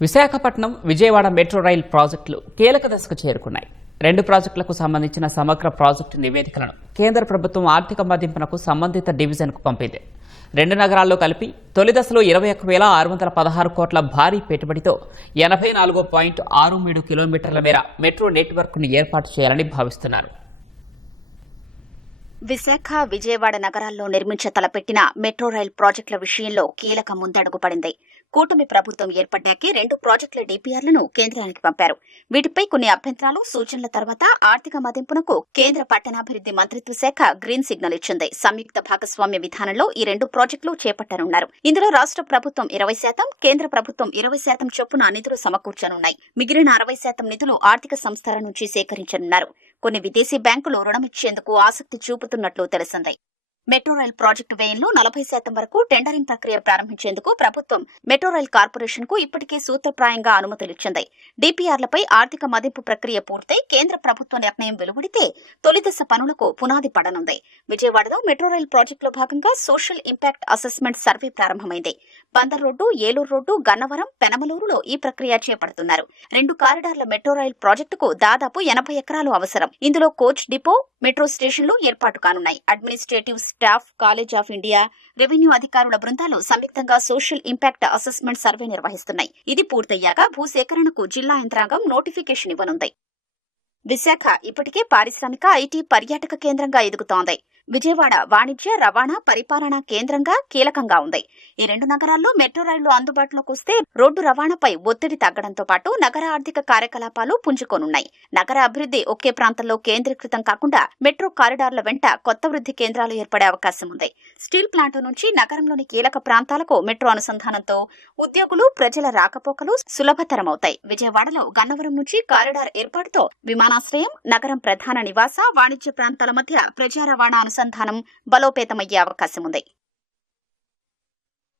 Visakhapatnam Vijayawada metro rail ప్రాజెక్టులు కీలక దశకు చేరుకున్నాయి. 2 ప్రాజెక్టులకు సంబంధించిన సమగ్ర ప్రాజెక్టు నివేదికలను కేంద్ర ప్రభుత్వం ఆర్థిక మదింపునకు సంబంధిత డివిజన్కు పంపింది. 2 నగరాల్లో కలిపి తొలి దశలో 21,616 కోట్ల భారీ పెట్టుబడితో 84.63 కిలోమీటర్ల మేర మెట్రో నెట్వర్క్ను ఏర్పాటు చేయాలని భావిస్తున్నారు. విశాఖ, విజయవాడ నగరాల్లో నిర్మించ తలపెట్టిన మెట్రో రైల్ ప్రాజెక్టుల విషయంలో కీలక ముందడుగు పడింది. కూటమి ప్రభుత్వం ఏర్పడ్డాకే 2 ప్రాజెక్టుల డిపిఆర్లను కేంద్రానికి పంపారు. వీటిపై కొన్ని అభ్యంతరాలు, సూచనల తర్వాత ఆర్థిక మదింపునకు కేంద్ర పట్టణాభివృద్ధి మంత్రిత్వ శాఖ గ్రీన్ సిగ్నల్ ఇచ్చింది. సంయుక్త భాగస్వామ్య విధానంలో ఈ 2 ప్రాజెక్టులు చేపట్టనున్నారు. ఇందులో రాష్ట్ర ప్రభుత్వం 20%, కేంద్ర ప్రభుత్వం 20% చొప్పున నిధులు సమకూర్చనున్నాయి. మిగిలిన 60% నిధులు ఆర్థిక సంస్థల నుంచి సేకరించనున్నారు. కొన్ని విదేశీ బ్యాంకులు రుణమిచ్చేందుకు ఆసక్తి చూపుతున్నట్లు తెలిసింది. మెట్రో రైల్ ప్రాజెక్టు వ్యయంలో 40% వరకు టెండరింగ్ ప్రక్రియ ప్రారంభించేందుకు ప్రభుత్వం మెట్రో రైల్ కార్పొరేషన్ కు ఇప్పటికే సూత్రప్రాయంగా అనుమతులిచ్చింది. డిపిఆర్లపై ఆర్థిక మదింపు ప్రక్రియ పూర్తయి కేంద్ర ప్రభుత్వ నిర్ణయం వెలువడితే తొలి దశ పనులకు పునాది పడనుంది. విజయవాడలో మెట్రో రైల్ ప్రాజెక్టులో భాగంగా సోషల్ ఇంపాక్ట్ అసెస్మెంట్ సర్వే ప్రారంభమైంది. బందర్ రోడ్డు, ఏలూరు రోడ్డు, గన్నవరం, పెనమలూరులో ఈ ప్రక్రియ చేపడుతున్నారు. 2 కారిడార్ల మెట్రో రైల్ ప్రాజెక్టుకు దాదాపు 80 ఎకరాలు అవసరం. ఇందులో కోచ్ డిపో, మెట్రో స్టేషన్లు ఏర్పాటు కానున్నాయి. Administrative staff, college of India, revenue అధికారుల బృందాలు సంయుక్తంగా సోషల్ ఇంపాక్ట్ అసెస్మెంట్ సర్వే నిర్వహిస్తున్నాయి. ఇది పూర్తయ్యాక భూసేకరణకు జిల్లా యంత్రాంగం నోటిఫికేషన్ ఇవ్వనుంది. విశాఖ ఇప్పటికే పారిశ్రామిక, ఐటీ, పర్యాటక కేంద్రంగా ఎదుగుతోంది. విజయవాడ వాణిజ్య, రవాణా, పరిపాలనా కేంద్రంగా కీలకంగా ఉంది. ఈ 2 నగరాల్లో మెట్రో రైళ్లు అందుబాటులోకి వస్తే రోడ్డు రవాణాపై ఒత్తిడి తగ్గడంతో పాటు నగర ఆర్థిక కార్యకలాపాలు పుంజుకోనున్నాయి. నగర అభివృద్ధి ఒకే ప్రాంతంలో కేంద్రీకృతం కాకుండా మెట్రో కారిడార్ల వెంట కొత్త వృద్ధి కేంద్రాలు ఏర్పడే అవకాశం ఉంది. స్టీల్ ప్లాంట్ నుంచి నగరంలోని కీలక ప్రాంతాలకు మెట్రో అనుసంధానంతో ఉద్యోగులు, ప్రజల రాకపోకలు సులభతరమవుతాయి. విజయవాడలో గన్నవరం నుంచి కారిడార్ ఏర్పాటుతో విమానాశ్రయం, నగరం ప్రధాన నివాస, వాణిజ్య ప్రాంతాల మధ్య ప్రజా రవాణా అనుసంధానం బలోపేతమయ్యే అవకాశం ఉంది.